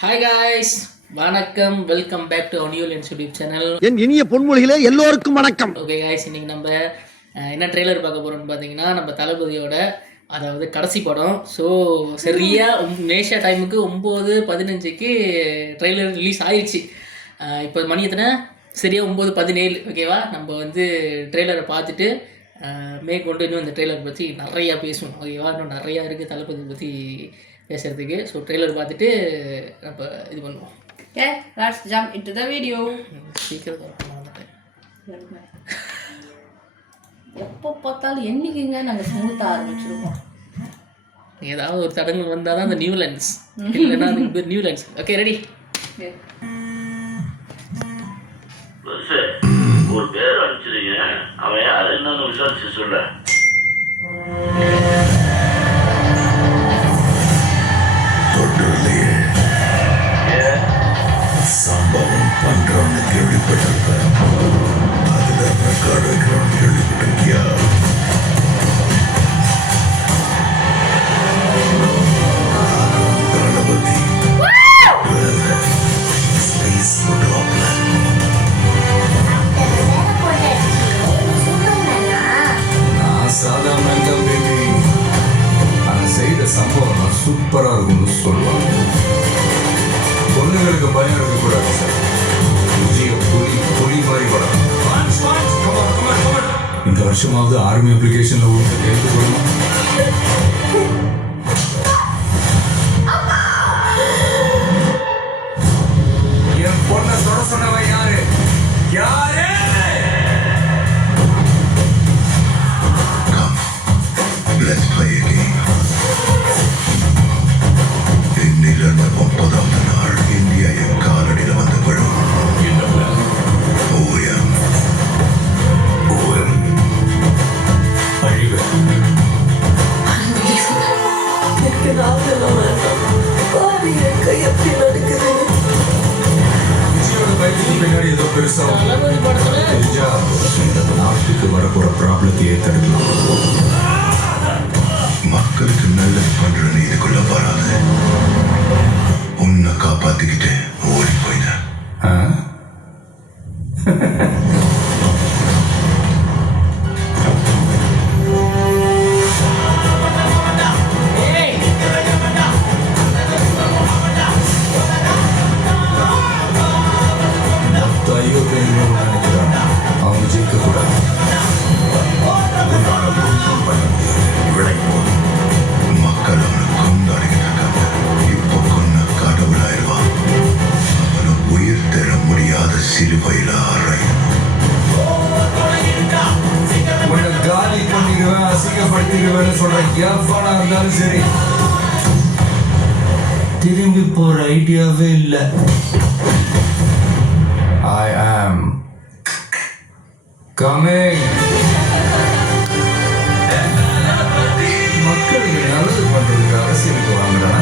Hi guys, வணக்கம். Welcome back to அனியூலன்ஸ் YouTube channel. என் இனிய பொன்மொழிகளே எல்லோருக்கும் வணக்கம். ஓகே காய்ஸ், இன்றைக்கி நம்ம என்ன ட்ரெய்லர் பார்க்க போகிறோம்னு பார்த்தீங்கன்னா, நம்ம தளபதியோட அதாவது கடைசி படம். ஸோ சரியாக நேஷா டைமுக்கு 9:15க்கு ட்ரெய்லர் ரிலீஸ் ஆயிடுச்சு. இப்போ மணி எத்தனை? சரியாக 9:17. ஓகேவா, நம்ம வந்து ட்ரெய்லரை பார்த்துட்டு மேற்கொண்டு இன்னும் இந்த ட்ரெய்லர் பற்றி நிறையா பேசுவோம். ஓகேவா, இன்னும் நிறையா இருக்குது தளபதி பற்றி பேசுகிறதுக்கு. ஸோ ட்ரெய்லர் பார்த்துட்டு நம்ம இது பண்ணுவோம். Okay, let's jump into the video. சீக்கிரம் வந்துட்டேன். எப்போ பார்த்தாலும் என்னைக்குங்க நாங்கள் சமூத்த ஆரம்பிச்சிருக்கோம். ஏதாவது ஒரு தடங்கள் வந்தால் தான் அந்த நியூ லென்ஸ், இல்லைன்னா அதுக்கு பேர் நியூ லென்ஸ். Okay, ready? ஒரு பேர் அனுப்பிச்சிருங்க, அவன் யார் என்னன்னு விசாரிச்சு சொல்ல. சம்பவம் பண்றவனு கேள்விப்பட்டிருப்பேன், அதுல ரெக்கார்டு வைக்கிறவனு கேள்விப்பட்டிருக்கியா? தளபதி நான் சாதாரண பேபி, அவன் செய்த சம்பவம் சூப்பரா இருக்கும்னு சொல்லுவாங்க. பொண்ணுங்களுக்கு பயம் இருக்கக்கூடாது சார். புலி மாதிரி படம். இந்த வருஷமாவது ஆர்மி அப்ளிகேஷன்ல எடுத்து போடணும். என் பொண்ணை தொட சொன்னவன் யாரு? யாரு? Let's play a game. இன்னில 30வது நாள் இந்தியா என் காலடியில் வந்து விழும். ஓயம் ஓயம் அழிவு. விஜயோட பைக்கு பின்னாடி ஏதோ பெருசா தளபதி படத்தில் தெரிஞ்சா இந்த நாட்டுக்கு வரப்போற ப்ராப்ளத்தையே தடுக்கலாம். மக்களுக்கு நல்லது பண்றேன்னு இதுக்குள்ள வராது. உன்னை காப்பாத்திக்கிட்டு ஓடி போயிட்டேன். மொத்த ஐயோப்பியர்களும் நினைக்கிறாங்க அவங்க ஜெயிக்க கூடாது. உன்னால ஒன்றும் பண்ண முடியாது. விளைப்போம். மக்கள் அவனை கொண்டாடிக்கிட்டு இருக்காங்க. இப்போ கொன்ன கடவுளாயிருவான். அவனை உயிர் தர முடியாத சிலுவையில் அறையும். உன்னை காலி பண்ணிடுவேன், அசிங்கப்படுத்திடுவேன்னு சொல்ற எவனா இருந்தாலும் சரி, திரும்பி போற ஐடியாவே இல்லை. I am coming. மக்களுக்கு நல்லது பண்றதுக்கு அரசியலுக்கு வாங்குறானா?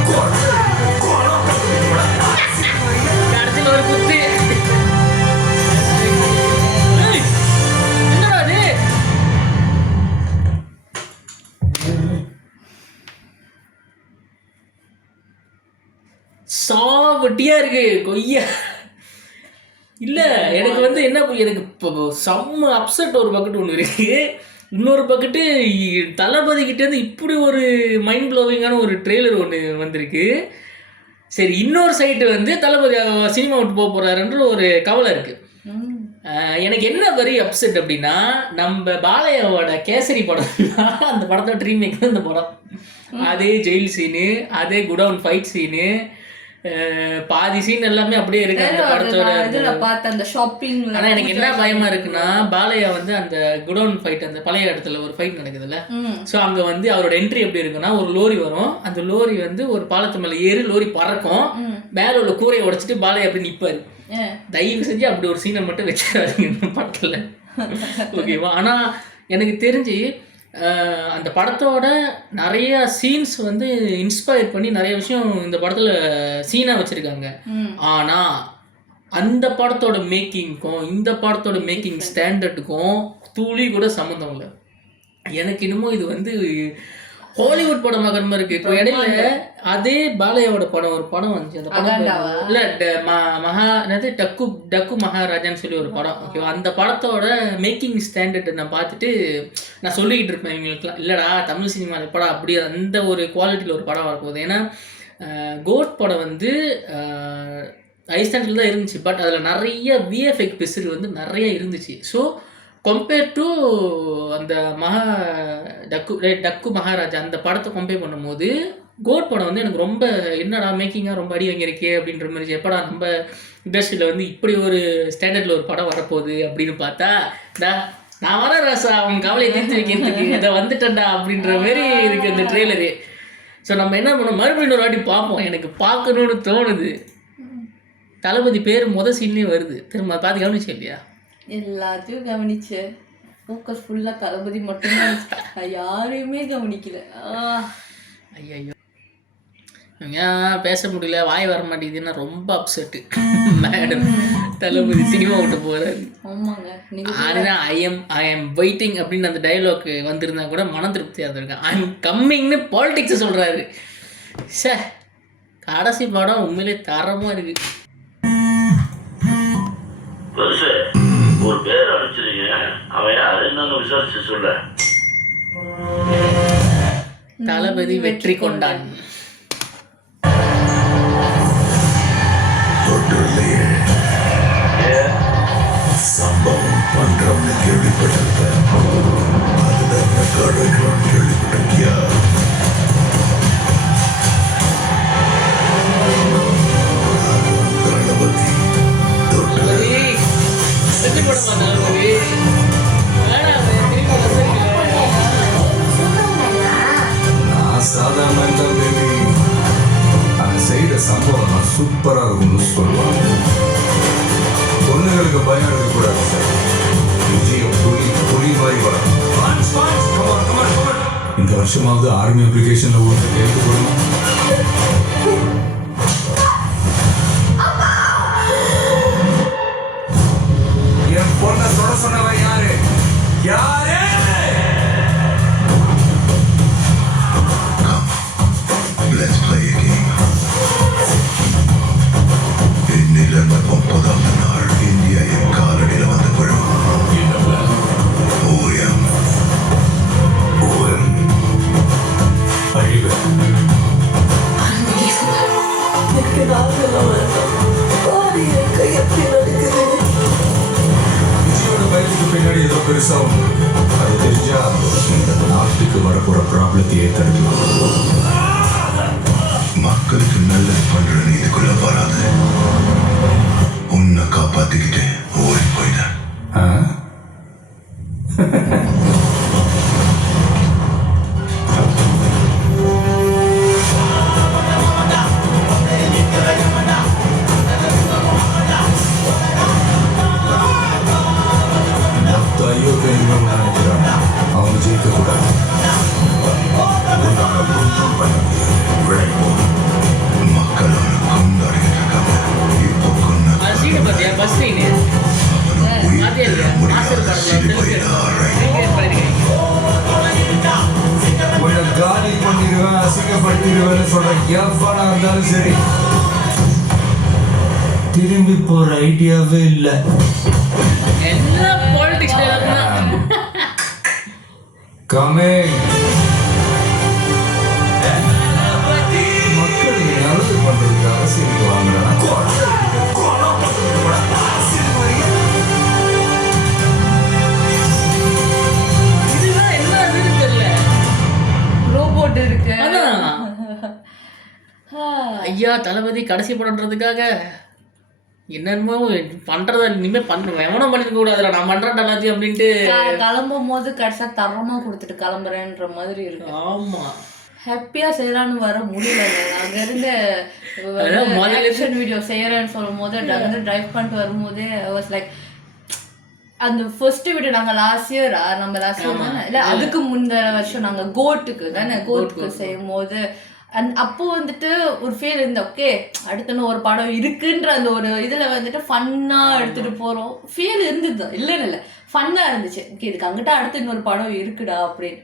கடைசியில் ஒரு குத்து. ஏய், என்னடா இது? சாவட்டியா இருக்கு கொய்யா. இல்லை, எனக்கு வந்து என்ன, எனக்கு இப்போ செம்ம அப்செட் ஒரு பக்கெட்டு ஒன்று இருக்குது. இன்னொரு பக்கெட்டு தளபதிக்கிட்டேருந்து இப்படி ஒரு மைண்ட் ப்ளோவிங்கான ஒரு ட்ரெய்லர் ஒன்று வந்திருக்கு. சரி, இன்னொரு சைட்டு வந்து தளபதி சினிமா விட்டு போக போகிறாருன்ற ஒரு கவலை இருக்குது. எனக்கு என்ன வெரி அப்செட் அப்படின்னா, நம்ம பாலையாவோட கேசரி படம் அந்த படத்தோட ரீமேக் தான் இந்த படம். அதே ஜெயில் சீனு, அதே குடவுன் ஃபைட் சீனு, பாதி சீன் எல்லாமே அப்படியே இருக்கு அந்த படத்தோட. ஆனா எனக்கு என்ன பயமா இருக்குன்னா, பாலையா வந்து அந்த குடவுன் ஃபைட், அந்த பழைய இடத்துல ஒரு ஃபைட் நடக்குதுல்ல, ஸோ அங்க வந்து அவரோட என்ட்ரி எப்படி இருக்குன்னா, ஒரு லோரி வரும், அந்த லோரி வந்து ஒரு பாலத்து மேல ஏறி லோரி பறக்கும், மேல உள்ள கூரையை உடைச்சிட்டு பாலையா அப்படி நிப்பாரு. தயவு செஞ்சு அப்படி ஒரு சீனை மட்டும் வச்சிடாதீங்க இந்த படத்துல, ஓகேவா? ஆனா எனக்கு தெரிஞ்சு அந்த படத்தோட நிறைய சீன்ஸ் வந்து இன்ஸ்பயர் பண்ணி நிறைய விஷயம் இந்த படத்தில் சீனாக வச்சுருக்காங்க. ஆனால் அந்த படத்தோட மேக்கிங்க்கும் இந்த படத்தோட மேக்கிங் ஸ்டாண்டர்டுக்கும் துளி கூட சம்மந்தம் இல்லை. எனக்கு இன்னமும் இது வந்து ஹாலிவுட் படம் மாதிரி இருக்கு. இப்போ இடையில அதே பாலையாவோட படம் ஒரு படம் வந்துச்சு. அந்த படம் இல்ல என்னது டக்கு மகாராஜான்னு சொல்லி ஒரு படம். ஓகேவா, அந்த படத்தோட மேக்கிங் ஸ்டாண்டர்ட் நான் பார்த்துட்டு நான் சொல்லிக்கிட்டு இருப்பேன் இவங்களுக்குலாம், இல்லடா தமிழ் சினிமா படம் அப்படி அந்த ஒரு குவாலிட்டியில் ஒரு படம் வரப்போகுது. ஏன்னா கோட் படம் வந்து ஐஸ்லாண்டில் தான் இருந்துச்சு, பட் அதில் நிறைய விஎஃப்எக்ஸ் பிசுறு வந்து நிறைய இருந்துச்சு. ஸோ கம்பேர் டு அந்த டக்கு மகாராஜா அந்த படத்தை கம்பேர் பண்ணும்போது கோட் படம் வந்து எனக்கு ரொம்ப என்னடா மேக்கிங்காக ரொம்ப அடி வாங்கியிருக்கே அப்படின்ற மாதிரி, எப்படா நம்ம இண்டஸ்ட்ரியில் வந்து இப்படி ஒரு ஸ்டாண்டர்டில் ஒரு படம் வரப்போகுது அப்படின்னு பார்த்தா நான் வர ராசா அவன் கவலையை தீர்த்து வைக்கிறதுக்கு இதை வந்துட்டேன்டா அப்படின்ற மாதிரி இருக்குது இந்த ட்ரெய்லரு. ஸோ நம்ம என்ன பண்ணோம், மறுபடியும் ஒரு வாட்டி பார்ப்போம். எனக்கு பார்க்கணுன்னு தோணுது. தளபதி பேர் சீன்லேயே வருது. திரும்ப பார்த்து கவனிச்சு இல்லையா? எல்லாத்தையும் கவனிச்சு ஃபோக்கஸ் ஃபுல்லாக தளபதி மட்டும்தான், யாரையுமே கவனிக்கல. ஐயோ ஏன் பேச முடியல, வாய் வர மாட்டேங்குதுன்னா ரொம்ப அப்செட்டு. மேடம் தளபதி சினிமா விட்டு போகிறாரு. ஆமாங்க, ஆனால் ஐ எம் வெயிட்டிங் அப்படின்னு அந்த டைலாக் வந்திருந்தா கூட மன திருப்தியாக இருந்திருக்கேன். ஐ எம் கம்மிங்னு பாலிடிக்ஸை சொல்கிறாரு. சார் கடைசி படம் உண்மையிலே தரமாக இருக்குது. பெருசு ஒரு பேர் அனுப்பிச்சிருங்க, அவன் யார் என்னன்னு விசாரிச்சு சொல்ல. தளபதி வெற்றி கொண்டான். சம்பவம் பண்றவங்க கேள்விப்பட்டிருக்கேன், அதுதான் ரெக்கார்டு வைக்கிறான்னு கேள்விப்பட்டிருக்கியா? தளபதி நான் சாதாரண பேபி அங்கே செய்த சம்பவம் நான் சூப்பராக இருக்கும்னு சொல்லுவாங்க. பொண்ணுங்களுக்கு பயம் இருக்கக்கூடாது சார். விஜயம் புலி மாதிரி வரும். இந்த வருஷமாவது ஆர்மி அப்ளிகேஷன்ல ஒன்று கேட்டு போடணும். என் பொண்ணை சொல்ல சொன்னவன் யாரு? யாரு? Let's play a game. இன்னிலிருந்து 30ஆம் நாள் இந்தியா என் காலடியில் வந்த பழம். ஓயம் அழிவு. விஜயோட பயத்துக்கு பின்னாடி ஏதோ பெருசா ஒன்று, அது தெரிஞ்சா இந்த நாட்டுக்கு வரப்போற ப்ராப்ளத்தையே தடுக்கலாம். மக்களுக்கு நல்லது பண்ற நீதிக்குள்ள வராது. உன்னை காப்பாத்திக்கிட்டு ஓடி போயிட்டேன். அவங்க ஜெயிக்க கூடாது. மக்கள் கொண்டாடிக்கிட்டு இருக்காங்க. இப்போ காலி பண்ணிடுவேன், அசிங்கப்படுத்திடுவேன்னு சொல்ற எவ்வளோ இருந்தாலும் சரி, திரும்பி போற ஐடியாவே இல்லை. கமிங். மக்களுக்கு நல்லது பண்றதுக்கு அரசியலுக்கு வாங்குறாங்க. ரோபோட் இருக்கு. ஐயா தளபதி கடைசி படம்ன்றதுக்காக என்னென்னமோ பண்றத இனிமே எவனோ பண்ணிருக்க கூடாதுல, நான் பண்றேன் எல்லாத்தையும் அப்படின்ட்டு கிளம்பும் போது கடைசியா தரமா கொடுத்துட்டு கிளம்புறேன்ற மாதிரி இருக்கு. ஆமா, ஹாப்பியா செய்யலான்னு வர முடியல. அங்க இருந்து ஆக்ஷன் வீடியோ செய்யறேன்னு சொல்லும் போது அங்க டிரைவ் பண்ணிட்டு வரும்போதே வாஸ் லைக், அந்த ஃபர்ஸ்ட் வீடியோ நாங்க லாஸ்ட் இயர் இல்ல அதுக்கு முந்தின வருஷம் நாங்க கோட்டுக்கு செய்யும் போது அப்போ வந்துட்டு ஒரு ஃபீல் இருந்த, ஓகே அடுத்துன்னு ஒரு படம் இருக்குன்ற அந்த ஒரு இதுல வந்துட்டு ஃபன்னா எடுத்துட்டு போறோம் ஃபீல் இருந்தது. இல்லைன்னு ஃபன்னா இருந்துச்சு. ஓகே இதுக்கு அங்கிட்ட அடுத்து இன்னொரு படம் இருக்குடா அப்படின்னு.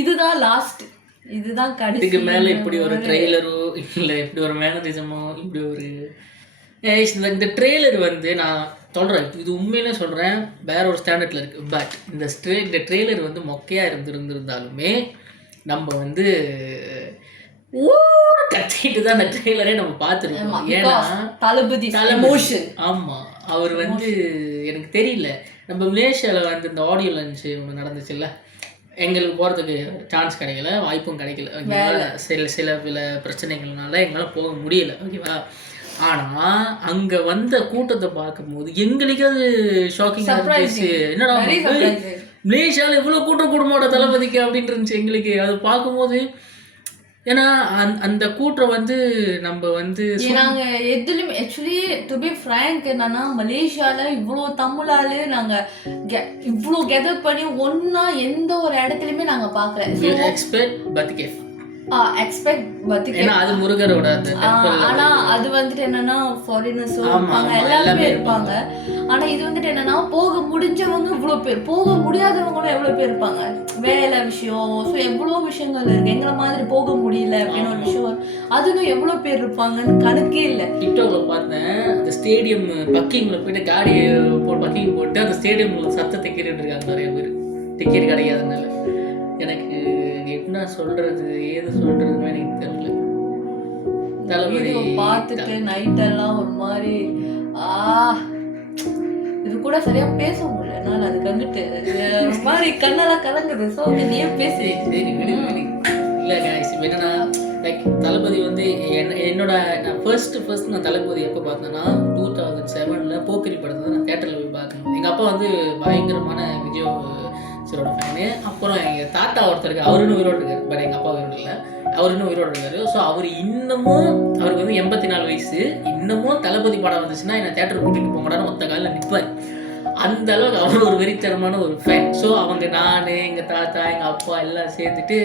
இதுதான் லாஸ்ட் இதுதான் இதுக்கு கடைசி மேலே இப்படி ஒரு ட்ரெய்லரோ இல்லை இப்படி ஒரு மேனரிசமோ இப்படி ஒரு இந்த ட்ரெய்லர் வந்து நான் சொல்கிறேன், இது உண்மையிலே சொல்கிறேன், வேற ஒரு ஸ்டாண்டர்டில் இருக்குது. பட் இந்த ட்ரெய்லர் வந்து மொக்கையாக இருந்திருந்தாலுமே நம்ம வந்து கத்திட்டு தான் அந்த ட்ரெய்லரே நம்ம பார்த்துருக்கோம். ஏன்னா தளபதி எமோஷன். ஆமாம், அவர் வந்து எனக்கு தெரியல, நம்ம மலேசியாவில் வந்து இந்த ஆடியோ லன்ச்சு ஒன்று நடந்துச்சுல்ல, எங்களுக்கு போகிறதுக்கு சான்ஸ் கிடைக்கல, வாய்ப்பும் கிடைக்கல ஓகேவா, சில பிரச்சனைகள்னால எங்களால் போக முடியல ஓகேவா. ஆனால் அங்கே வந்த கூட்டத்தை பார்க்கும்போது எங்களுக்கு அது ஷாக்கிங்காக இருந்துச்சு. என்னடா மலேசியாவில் இவ்வளோ கூட்டம் கூடமாட தளபதிக்கு அப்படின்ட்டு இருந்துச்சு எங்களுக்கு அது பார்க்கும்போது. ஏன்னா அந்த கூட்டம் வந்து நம்ம வந்து நாங்கள் எதுலையுமே ஆக்சுவலி டு பி ஃப்ராங்க் என்னன்னா, மலேசியாவில் இவ்வளோ தமிழால் நாங்கள் இவ்வளோ கெதர் பண்ணி ஒன்றா எந்த ஒரு இடத்துலையுமே நாங்கள் பார்க்கல. ஏன்னா அது முருகரோட ஆனா அது வந்துட்டு என்னன்னா ஃபாரினர்ஸும் இருப்பாங்க, எல்லாருமே இருப்பாங்க. ஆனா இது வந்துட்டு என்னன்னா போக முடிஞ்சவங்க இவ்வளவு பேர், போக முடியாதவங்களும் எவ்வளவு பேர் இருப்பாங்க. வேலை விஷயம், ஸோ எவ்வளோ விஷயங்கள் இருக்கு. எங்களை மாதிரி போக முடியல அப்படின்னு ஒரு விஷயம், அதுவும் எவ்வளவு பேர் இருப்பாங்கன்னு கணக்கே இல்லை. டிக்டாக்ல பார்த்தேன், அந்த ஸ்டேடியம் பக்கிங்ல போயிட்டு காடி பக்கிங் போட்டு அந்த ஸ்டேடியம்ல சத்தத்தை கேட்டுட்டு இருக்காங்க நிறைய பேர், டிக்கெட் கிடைக்காதனால. எனக்கு என்ன சொல்றது ஏது சொல்றதுன்னு எனக்கு தெரியல. தளபதி பார்த்துட்டு நைட்டெல்லாம் ஒரு மாதிரி இது கூட சரியா பேச முடியல என்னால். அதுக்கு வந்துட்டு ஒரு மாதிரி கண்ணெல்லாம் கலங்குது. ஸோ நீயே பேசி இல்லை கைஸ், என்னன்னா லைக் தளபதி வந்து என்னோட நான் ஃபர்ஸ்ட் நான் தளபதி எப்போ பார்த்தேன்னா 2007 போக்கிரி படத்தை நான் தேட்டரில் போய் பார்க்கணும். எங்கள் அப்பா வந்து பயங்கரமான விஜய் சரோட ஃபேனு. அப்புறம் எங்கள் தாத்தா ஒருத்தருக்கு, அவரு இன்னும் உயிரோடு இருக்காரு, பட் எங்கள் அப்பா உயிரோடு இல்லை, அவர் இன்னும் உயிரோடு இருக்காரு. ஸோ அவர் இன்னமும், அவருக்கு வந்து 84 வயசு, இன்னமும் தளபதி படம் வந்துச்சுன்னா என்னை தேட்டருக்கு கூட்டிகிட்டு போங்கடான்னு ஒத்த காலில் நிற்பார். அந்த அளவுக்கு அவர் ஒரு வெறித்தனமான ஒரு ஃபேன். ஸோ அவங்க நான், எங்கள் தாத்தா, எங்கள் அப்பா எல்லாம் சேர்த்துட்டு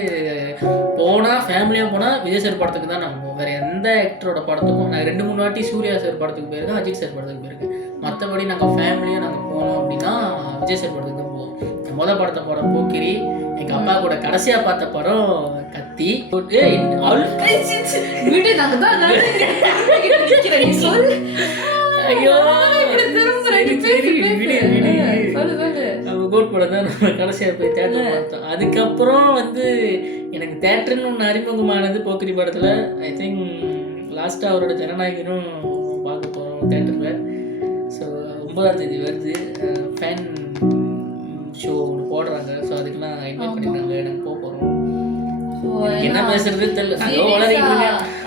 போனால், ஃபேமிலியாக போனால் விஜய் சார் படத்துக்கு தான் நாங்கள் போவோம். வேறு எந்த ஆக்டரோட படத்துக்கும் நான் 2-3 வாட்டி சூர்யா சார் படத்துக்கு போயிருக்கேன், அஜித் சார் படத்துக்கு போயிருக்கேன். மற்றபடி நாங்கள் ஃபேமிலியாக நாங்கள் போனோம் அப்படின்னா விஜய் சார் படத்துக்கு தான் போவோம். முதல் படத்தை படம் போக்கிரி, எங்கள் அப்பா கூட கடைசியாக பார்த்த படம் கத்தி. ஐயோ கோட் படம் தான் நம்ம கடைசியாக போய் தேட்டர் பார்த்தோம். அதுக்கப்புறம் வந்து எனக்கு தேட்டர்னு ஒன்று அறிமுகமானது போக்கிரி படத்தில். ஐ திங்க் லாஸ்ட்டாக அவரோட ஜனநாயகனும் பார்க்க போகிறோம் தேட்டரில். ஸோ 9ஆம் தேதி வருது, ஃபேன் ஷோ ஒன்று போடுறாங்க. ஸோ அதுக்கெல்லாம் இன்வைட் பண்ணியிருக்காங்க, எனக்கு போக போகிறோம். என்ன பேசுறது தெரியல.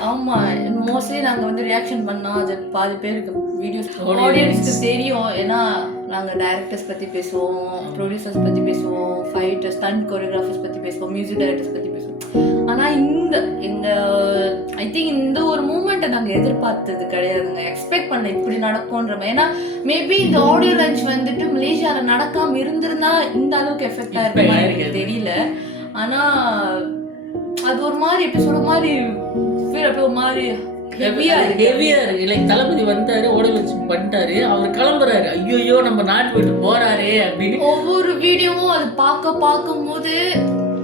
ஆமாம், மோஸ்ட்லி நாங்கள் வந்து ரியாக்ஷன் பண்ணோம், அது பாதி பேருக்கு வீடியோஸ் ஆடியன்ஸ்க்கு தெரியும். ஏன்னா நாங்கள் டைரக்டர்ஸ் பற்றி பேசுவோம், ப்ரொடியூசர்ஸ் பற்றி பேசுவோம், ஃபைட்டர்ஸ், ஸ்டண்ட் கோரியோகிராஃபர்ஸ் பற்றி பேசுவோம், மியூசிக் டைரக்டர்ஸ் பற்றி பேசுவோம். ஆனால் ஐ திங்க் இந்த ஒரு மூமெண்ட்டை நாங்கள் எதிர்பார்த்தது கிடையாதுங்க, எக்ஸ்பெக்ட் பண்ண இப்படி நடக்கும்ன்ற. ஏன்னா மேபி இந்த ஆடியோ லன்ச் வந்துட்டு மலேசியாவில் நடக்காமல் இருந்திருந்தா இந்த அளவுக்கு எஃபெக்டாக இருக்க எனக்கு தெரியல. ஆனால் அது ஒரு மாதிரி எப்படி சொல்ற மாதிரி ஒரு மாதிரி ஹெவியா இருக்கு. லைக் தளபதி வந்தாரு, ஆடியோ லன்ச் பண்ணிட்டாரு, அவர் கிளம்புறாரு, ஐயோ நம்ம நாட்டு விட்டு போறாரே அப்படின்னு ஒவ்வொரு வீடியோவும் அது பார்க்கும்போது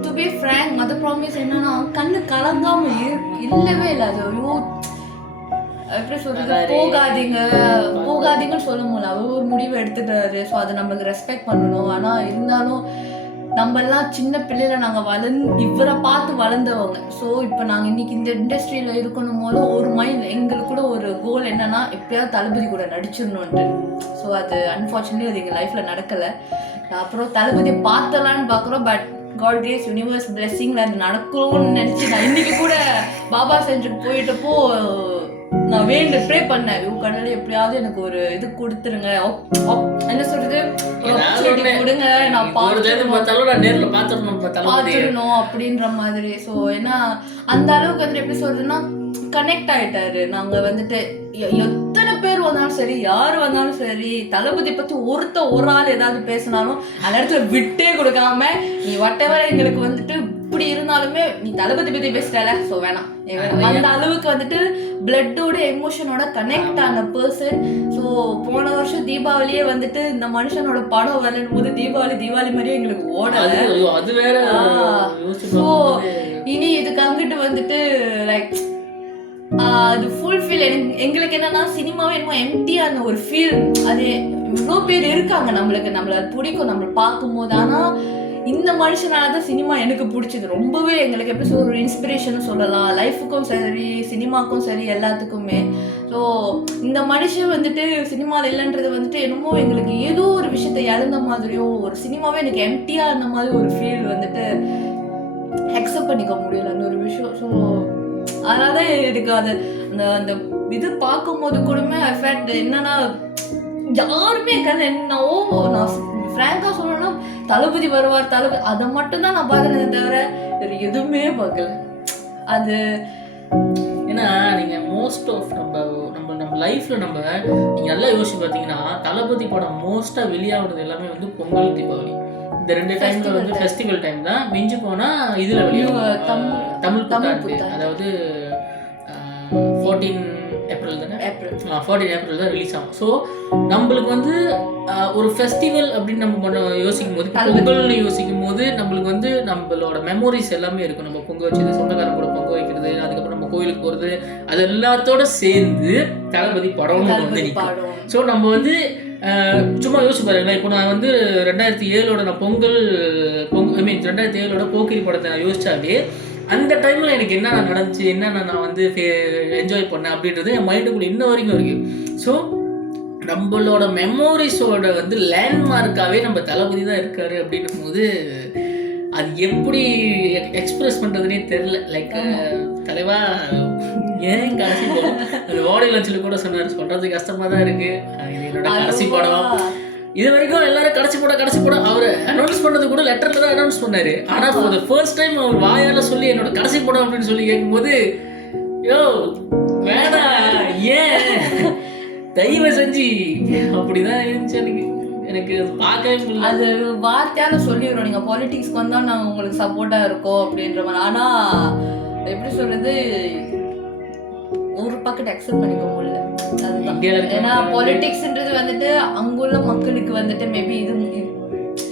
டு பி ஃப்ராங்க் மத ப்ராமிஸ் என்னன்னா கண்ணு கலங்காம இல்லவே இல்லை. அது ஐயோ எப்படி சொல்றது, போகாதீங்கன்னு சொல்ல முடியல. அவர் ஒரு முடிவு எடுத்துட்டாரு. ஸோ அதை நம்மளுக்கு ரெஸ்பெக்ட் பண்ணணும். ஆனால் இருந்தாலும் நம்மெல்லாம் சின்ன பிள்ளையில நாங்கள் இவரை பார்த்து வளர்ந்தவங்க. ஸோ இப்போ நாங்கள் இன்னைக்கு இந்த இண்டஸ்ட்ரியில் இருக்கணும் போது ஒரு மைண்ட் எங்களுக்கு கூட ஒரு கோல் என்னன்னா எப்படியாவது தளபதி கூட நடிச்சிடணுன்ட்டு. ஸோ அது அன்ஃபார்ச்சுனேட்லி அது எங்கள் லைஃப்பில் நடக்கலை. அப்புறம் தளபதி பார்த்தலான்னு பார்க்குறோம். பட் காட் கிரேஸ், யூனிவர்ஸ் பிளெஸிங்கில் அது நடக்கணும்னு நினச்சி நான் இன்னைக்கு கூட பாபா சென்டருக்கு போயிட்டப்போ நான் ப்ரே பண்ணேன், கடவுளே எப்படியாவது எனக்கு ஒரு இது கொடுத்துருங்க, என்ன சொல்றது, கொடுங்க, நான் பார்த்துடணும் அப்படின்ற மாதிரி. ஸோ ஏன்னா அந்த அளவுக்கு வந்துட்டு எப்படி சொல்றதுன்னா கனெக்ட் ஆயிட்டாரு. நாங்க வந்துட்டு எத்தனை பேர் வந்தாலும் சரி, யார் வந்தாலும் சரி, தளபதி பத்தி ஒரு ஆள் ஏதாவது பேசினாலும் அந்த இடத்துல விட்டே கொடுக்காம நீ whatever எங்களுக்கு வந்துட்டு இப்படி இருந்தாலுமே நீ தளபதி பத்தி பேசுறால சோ வேணாம் அந்த அளவுக்கு வந்துட்டு பிளட்டோட எமோஷனோட கனெக்ட் ஆன பர்சன். ஸோ போன வருஷம் தீபாவளியே வந்துட்டு இந்த மனுஷனோட படம் வரணும் போது தீபாவளி மாதிரியே எங்களுக்கு ஓடல. அது வேற. ஸோ இனி இதுக்கு அங்கிட்டு வந்துட்டு லைக் அது ஃபுல்ஃபில் எங்களுக்கு என்னன்னா சினிமாவே என்னமோ எம்டியான ஒரு ஃபீல். அது இவ்வளோ பேர் இருக்காங்க நம்மளை பிடிக்கும் நம்மளை பார்க்கும்போது. ஆனால் இந்த மனுஷனால தான் சினிமா எனக்கு பிடிச்சது ரொம்பவே. எங்களுக்கு எப்படி ஒரு இன்ஸ்பிரேஷன் சொல்லலாம், லைஃபுக்கும் சரி சினிமாக்கும் சரி எல்லாத்துக்குமே. ஸோ இந்த மனுஷன் வந்துட்டு சினிமாவில் இல்லைன்றது வந்துட்டு என்னமோ எங்களுக்கு ஏதோ ஒரு விஷயத்தை இழந்த மாதிரியும் ஒரு சினிமாவே எனக்கு எம்டியாக இருந்த மாதிரி ஒரு ஃபீல் வந்துட்டு அக்செப்ட் பண்ணிக்க முடியல அந்த ஒரு விஷயம். ஸோ அதனால எனக்கு அது அந்த இது பார்க்கும்போது கூடமே எஃபெக்ட் என்னன்னா யாருமே என்னவோ நான் ஃப்ராங்கா சொல்லணும்னா தளபதி வருவார் அதை மட்டும் தான் நான் பார்க்கறதே தவிர வேறு எதுவுமே பார்க்கல. அது ஏன்னா நீங்கள் மோஸ்ட் ஆஃப் நம்ம லைஃப்பில் நீங்கள் நல்லா யோசிச்சு பார்த்தீங்கன்னா தளபதி படம் மோஸ்ட்டாக வெளியாகிறது எல்லாமே வந்து பொங்கல் தீபாவளி இந்த 2 டைம்ல வந்து ஃபெஸ்டிவல் டைம் தான். மிஞ்சி போனால் இதில் வெளியாகும் தமிழ் புத்தாண்டு, அதாவது 14 ஏப்ரல் தானே, 14 ஏப்ரல் தான் ரிலீஸ் ஆகும். ஸோ நம்மளுக்கு வந்து ஒரு ஃபெஸ்டிவல் அப்படின்னு நம்ம யோசிக்கும் போது பொங்கல்னு யோசிக்கும் போது நம்மளுக்கு வந்து நம்மளோட மெமோரிஸ் எல்லாமே இருக்கும். நம்ம பொங்க வச்சது, சொந்தக்காரன் கூட பொங்க வைக்கிறது, அதுக்கப்புறம் நம்ம கோயிலுக்கு போகிறது, அது எல்லாத்தோட சேர்ந்து தளபதி படம்னு வந்து நிற்கும். ஸோ நம்ம வந்து சும்மா யோசிச்சு பாருங்களேன். இப்போ நான் வந்து 2007 நான் பொங்கல் ஐ மீன் 2007 போக்கிரி படத்தை நான் யோசிச்சாலே அந்த டைமில் எனக்கு என்னென்ன நடந்துச்சு, என்னென்ன நான் வந்து என்ஜாய் பண்ணேன் அப்படின்றது என் மைண்டுக்குள்ளே இன்ன வரைக்கும் இருக்குது. ஸோ நம்மளோட மெமோரிஸோட வந்து லேண்ட்மார்க்காகவே நம்ம தளபதி தான் இருக்காரு அப்படின்னும் போது அது எப்படி எக்ஸ்பிரஸ் பண்ணுறதுனே தெரில. லைக் தலைவா ஏன் கடைசி படம் அது ஓடை லஞ்சில் கூட சொன்னார், சொல்கிறது கஷ்டமாக தான் இருக்குது, இது என்னோட கடைசி படம். இது வரைக்கும் எல்லாரும் கடைசி படம் அவர் அனௌன்ஸ் பண்ணது கூட லெட்டரில் தான் அனௌன்ஸ் பண்ணார். ஆனால் ஃபார் த ஃபர்ஸ்ட் டைம் அவர் வாயால் சொல்லி என்னோட கடைசி படம் அப்படின்னு சொல்லி கேட்கும்போது யோ வேணாம் ஏன் தயவு செஞ்சு அப்படிதான் இருந்துச்சு. எனக்கு பார்க்கவே முடியல. அது வார்த்தையால சொல்லிடுறோம், நீங்கள் பாலிட்டிக்ஸ்க்கு வந்தால் நாங்கள் உங்களுக்கு சப்போர்ட்டாக இருக்கோம் அப்படின்ற மாதிரி. ஆனால் எப்படி சொல்கிறது ஒரு பக்கெட் அக்செப்ட் பண்ணிக்க முடியல. அதுதான் ஏன்னா பாலிட்டிக்ஸ்ன்றது வந்துட்டு அங்குள்ள மக்களுக்கு வந்துட்டு மேபி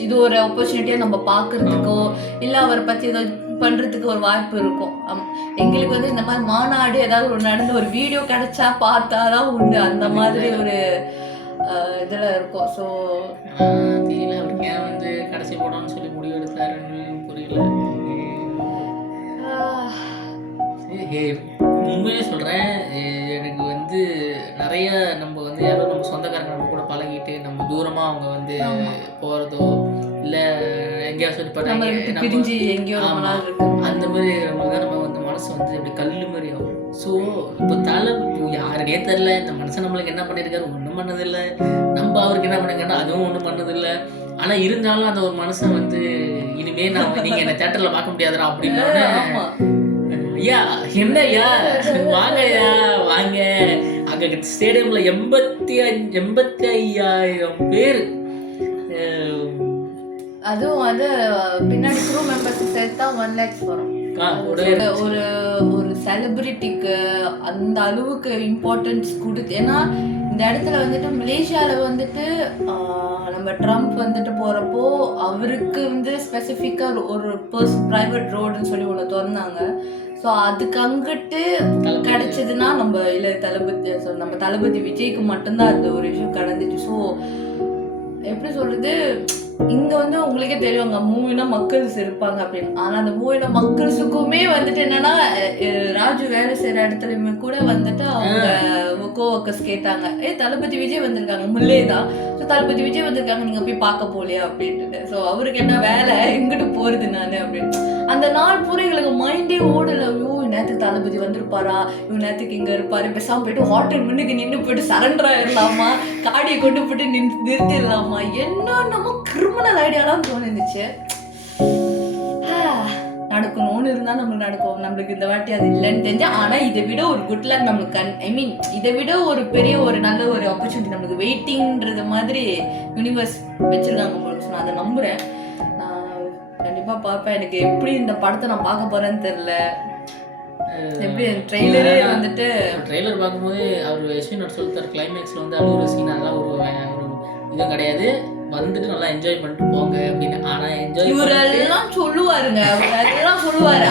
இது ஒரு ஆப்பர்ச்சுனிட்டியாக நம்ம பார்க்கறதுக்கோ இல்லை அவரை பற்றி ஏதோ பண்ணுறதுக்கு ஒரு வாய்ப்பு இருக்கும். எங்களுக்கு வந்து இந்த மாதிரி மாநாடு ஏதாவது ஒரு நடந்த ஒரு வீடியோ கிடைச்சா பார்த்தாதான் உண்டு, அந்த மாதிரி ஒரு இதில் இருக்கும். ஸோ தெரியல அவருக்கு ஏன் வந்து கடைசி படம்னு சொல்லி முடிவு எடுத்தாருன்னு புரியல. உண்மையிலே சொல்கிறேன், எனக்கு வந்து நிறைய நம்ம வந்து யாரோ நம்ம சொந்தக்காரங்க நம்ம கூட பழகிட்டு நம்ம தூரமாக அவங்க வந்து போகிறதோ இல்லை எங்கேயாவது சொல்லி எங்கேயோ அந்த மாதிரி இருக்கிறவங்க தான் நம்ம வந்து மனசு வந்து அப்படி கல் மாதிரி ஆகும். ஸோ இப்போ யாருக்கே தெரில இந்த மனுஷன் நம்மளுக்கு என்ன பண்ணியிருக்காரு, ஒன்றும் பண்ணதில்லை. நம்ம அவருக்கு என்ன பண்ணிருக்கா அதுவும் ஒன்றும் பண்ணதில்லை. ஆனால் இருந்தாலும் அந்த ஒரு மனுஷன் வந்து இனிமே நீங்கள் என்னை தேட்டரில் பார்க்க முடியாதுடா அப்படின்னு ஐயா என்னய்யா வாங்கய்யா வாங்க. அங்கே ஸ்டேடியம்ல 85,000 பேர். அதுவும் வந்து பின்னாடி க்ரூ மெம்பர்ஸ் சேர்த்தா 1 lakhs வரும். ஒரு செலிபிரிட்டிக்கு அந்த அளவுக்கு இம்பார்ட்டன்ஸ் கொடுத்து. ஏன்னா இந்த இடத்துல வந்துட்டு மலேசியாவில் வந்துட்டு நம்ம ட்ரம்ப் வந்துட்டு போகிறப்போ அவருக்கு வந்து ஸ்பெசிஃபிக்காக ஒரு ப்ரைவேட் ரோடுன்னு சொல்லி ஒன்று திறந்தாங்க. ஸோ அதுக்கு அங்கிட்டு கிடைச்சதுன்னா நம்ம இல்லை நம்ம தளபதி விஜய்க்கு மட்டும்தான் அந்த ஒரு விஷயம் கிடந்துச்சு. ஸோ எப்படி சொல்கிறது, இங்கே வந்து உங்களுக்கே தெரியும் அங்கே மூவினா மக்கள்ஸ் இருப்பாங்க அப்படின்னு. ஆனால் அந்த மூவினா மக்கள்ஸுக்குமே வந்துட்டு என்னன்னா ராஜு வேலை செய்கிற இடத்துலையுமே கூட வந்துட்டு அவங்க கோவர்க்கர்ஸ் கேட்டாங்க, தளபதி விஜய் வந்திருக்காங்க முல்லே தான், ஸோ தளபதி விஜய் வந்திருக்காங்க நீங்கள் போய் பார்க்க போலையா அப்படின்ட்டு. ஸோ அவருக்கு என்ன வேலை எங்கிட்டு போகிறது நான் அப்படின்னு. அந்த நாள் பூரா எங்களுக்கு மைண்டே ஓடலை. ஐயோ நேரத்துக்கு தளபதி வந்திருப்பாரா, இவன் நேரத்துக்கு இங்கே இருப்பாரு, பேசாமல் போயிட்டு ஹோட்டல் முன்னுக்கு நின்று போயிட்டு சரண்டர் ஆயிடலாமா, காடியை கொண்டு போயிட்டு நிறுத்திடலாமா, என்னென்னமோ கிரிமினல் ஐடியாலாம் தோணுச்சு. நடக்கணும்னு இருந்தால் நம்மளுக்கு நடக்கும். நம்மளுக்கு இந்த வாட்டி அது இல்லைன்னு தெரிஞ்சா. ஆனால் இதை விட ஒரு குட் லக் நம்மளுக்கு ஐ மீன் இதை விட ஒரு பெரிய ஒரு நல்ல ஒரு ஆப்பர்ச்சுனிட்டி நம்மளுக்கு வெயிட்டிங்கிறது மாதிரி யூனிவர்ஸ் வச்சுருக்காங்க போல. நான் அதை நம்புகிறேன். நான் கண்டிப்பாக கண்டிப்பா பார்ப்பேன். எனக்கு எப்படி இந்த படத்தை நான் பார்க்க போறேன்னு தெரியல. எப்படி ட்ரெய்லரே வந்துட்டு ட்ரெய்லர் பார்க்கும்போது அவர் எஸ்வி நாட் சொல்லிட்டார் கிளைமேக்ஸில் வந்து அழுகுற சீன் அதெல்லாம் ஒரு இதுவும் கிடையாது, வந்துட்டு நல்லா என்ஜாய் பண்ணிட்டு போங்க அப்படின்னு. ஆனால் என்ஜாய் இவரெல்லாம் சொல்லுவாருங்க, அவர் அதெல்லாம் சொல்லுவாரு,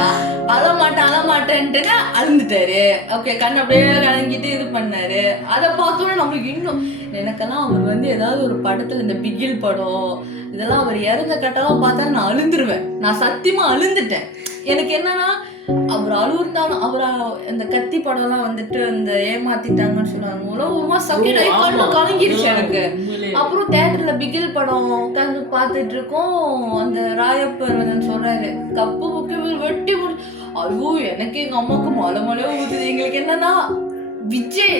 அழமாட்டேன்ட்டு அழுந்துட்டாரு. ஓகே, கண் அப்படியே கலங்கிட்டு இது பண்ணாரு. அதை பார்த்தோன்னே நம்மளுக்கு இன்னும் எனக்கெல்லாம் அவர் வந்து ஏதாவது ஒரு படத்துல இந்த பிகில் படம் இதெல்லாம் அவர் இறந்த கட்டெல்லாம் பார்த்தா நான் அழுந்துருவேன். நான் சத்தியமா அழுந்துட்டேன். எனக்கு என்னன்னா அவர் அழுந்தாலும் அவரா இந்த கத்தி படம்லாம் வந்துட்டு அந்த ஏமாத்திட்டாங்கன்னு சொன்னாங்க, ஒரு செகண்ட் ஐ கலங்கிருச்சு எனக்கு. அப்புறம் தேட்டர்ல பிகில் படம் உட்காந்து பார்த்துட்டு இருக்கோம். அந்த ராயப்பர் சொல்றாரு கப்பு புக்கு வெட்டி முடிச்சு, ஐயோ எனக்கு எங்க அம்மாவுக்கு மலையோ ஊத்துது. எங்களுக்கு என்னன்னா விஜய்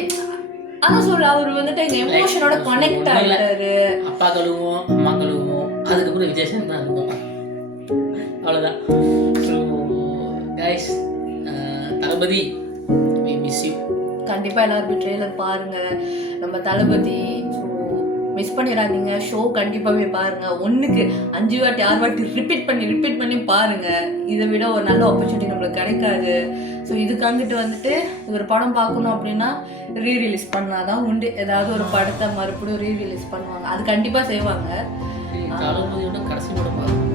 அதான் சொல்ற அவர் வந்துட்டு எங்க எமோஷனோட கனெக்ட் ஆகிட்டாரு. அப்பா கழுவோம் அம்மா கழுவோம், அதுக்கப்புறம் விஜய் சேன் தான் இருக்கும். அவ்வளோதான். Guys, Thalapathy we miss you. கண்டிப்பா எல்லாரும் ட்ரெய்லர் பாருங்க. நம்ம தளபதி மிஸ் பண்ணிடாதீங்க. ஷோ கண்டிப்பாகவே பாருங்க. 1க்கு 5 வாட்டி 6 வாட்டி ரிப்பீட் பண்ணி பாருங்க. இதை விட ஒரு நல்ல ஆப்பர்ச்சுனிட்டி நம்மளுக்கு கிடைக்காது. ஸோ இதுக்காங்கிட்டு வந்துட்டு ஒரு படம் பார்க்கணும் அப்படின்னா ரீரிலீஸ் பண்ணாதான் உண்டு. ஏதாவது ஒரு படத்தை மறுபடியும் ரீரிலீஸ் பண்ணுவாங்க, அது கண்டிப்பா செய்வாங்க. தளபதியோட கடைசி படம் பார்க்கணும்.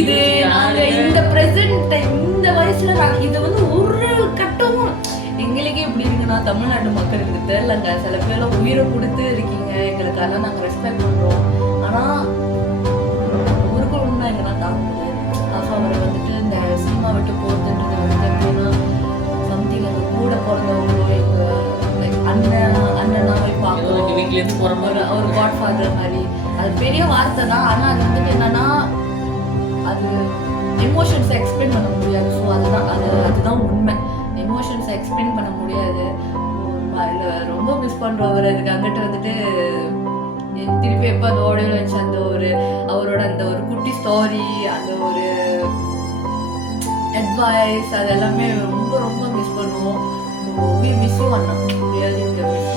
இது நாங்க இந்த பிரசன்ட் இந்த வயசுல நாங்க இது வந்து ஒரு கட்டமும் எங்களுக்கே இப்படி இருக்குன்னா தமிழ்நாட்டு மக்களுக்கு தெரியலங்க. சில பேர்லாம் உயிரை கொடுத்து இருக்கீங்க, எங்களுக்கெல்லாம் நாங்கள் ரெஸ்பெக்ட் பண்ணுறோம். ஆனால் ஊருக்குள் ஒன்றா எங்கன்னா தாக்குது. அப்போ அவரை வந்துட்டு இந்த சினிமா விட்டு போகிறதுன்றது வந்து எப்படின்னா சம்திங் அந்த கூட பிறந்தவங்களோ எங்கள் அண்ணனாவே பார்க்கணும், ஒரு காட் ஃபாதர் மாதிரி. அது பெரிய வார்த்தை தான். ஆனால் அது வந்துட்டு என்னன்னா அது எமோஷன்ஸை எக்ஸ்பிளைன் பண்ண முடியாது. ஸோ அதுதான் உண்மை. எமோஷன்ஸை எக்ஸ்பிளைன் பண்ண முடியாது. ரொம்ப மிஸ் பண்ணுறவர். அதுக்கு அங்கிட்ட வந்துட்டு திருப்பி எப்போ அந்த ஆடியோவில் வச்சு அந்த ஒரு அவரோட அந்த ஒரு குட்டி ஸ்டோரி, அந்த ஒரு அட்வைஸ், அது எல்லாமே ரொம்ப ரொம்ப மிஸ் பண்ணுவோம். வி மிஸ் யூ அண்ணா, ரியலி மிஸ்